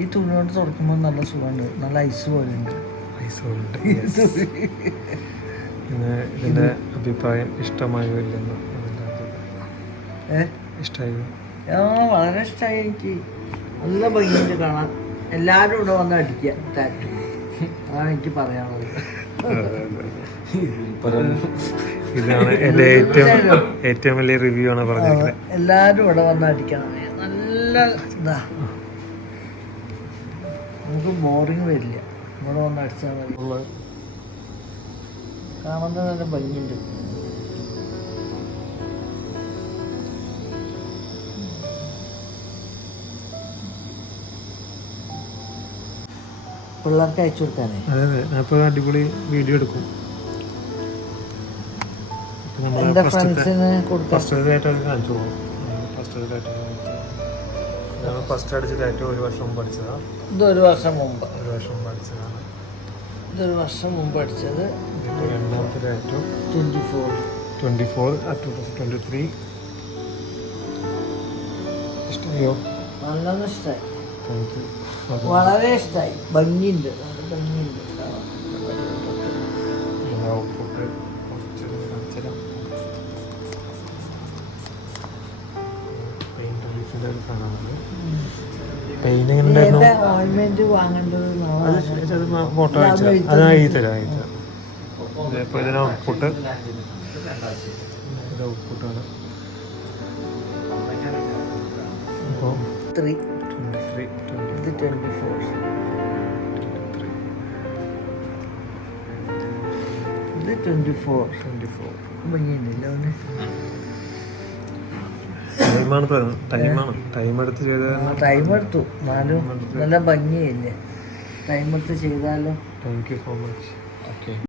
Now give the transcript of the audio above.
ഈ തുണി കൊണ്ട് തുറക്കുമ്പോൾ നല്ല സുഖമുണ്ട്, നല്ല ഐസ് പോലെ ഉണ്ട്. പിന്നെ ഇതിൻ്റെ അഭിപ്രായം ഇഷ്ടമായോ ഇല്ലെന്ന് ഇഷ്ടമായോ? വളരെ ഇഷ്ടമായി എനിക്ക്. നല്ല ഭംഗിയുണ്ട് കാണാൻ. എല്ലാവരും ഇവിടെ വന്ന് അടിക്കുക ടാറ്റു. അതാണ് എനിക്ക് പറയാനുള്ളത്. ഇതാണ് എൻ്റെ ഏറ്റവും വലിയ റിവ്യൂ ആണ് പറഞ്ഞത്. എല്ലാവരും ഇവിടെ വന്ന് അടിക്കണം. നല്ല ഇതാ, നമുക്ക് ബോറിങ് വരില്ല. ഇവിടെ വന്ന് അടിച്ചാൽ മതി. കാണാൻ നല്ല ഭംഗിയുണ്ട്. പിള്ളേർക്ക് അയച്ചു കൊടുക്കാനേ. അതെ അതെ, അപ്പോൾ അടിപൊളി വീഡിയോ എടുക്കും. എൻ്റെ ഫ്രണ്ട്സിന് കൊടുക്കാം. ഫസ്റ്റ് അടിച്ച ടാറ്റു 1 വർഷം മുമ്പ് അടിച്ചതാണ്. ഇത് 1 വർഷം മുമ്പ്. 1 വർഷം മുമ്പ് അടിച്ചതാണ്. ഇതൊരു വർഷം മുമ്പ് അടിച്ചത്. രണ്ടാമത്തെ ടാറ്റു 24 2023. ഇഷ്ടമായോ? നല്ലോണം ഇഷ്ടമായി. Thank you. വളരെ ഇഷ്ടമായി. ഭംഗിയുണ്ട്, നല്ല ഭംഗിയുണ്ട്. ഓയിൻമെന്റ് വാങ്ങേണ്ടത് ഫോട്ടോ അത് എഴുതിത്തരാം. ഇപ്പോൾ ഇതിന് ഔട്ട്പുട്ട് ഔട്ട്പുട്ടാണ്. അപ്പോൾ 3 ഇത് 24 ഇത് 24 ഭംഗിയുണ്ടല്ലോ. ടൈം എടുത്ത് ചെയ്താൽ ടൈം എടുത്തു, എന്നാലും നല്ല ഭംഗിയില്ലേ. ടൈം എടുത്ത് ചെയ്താലും. Thank you so much. Okay.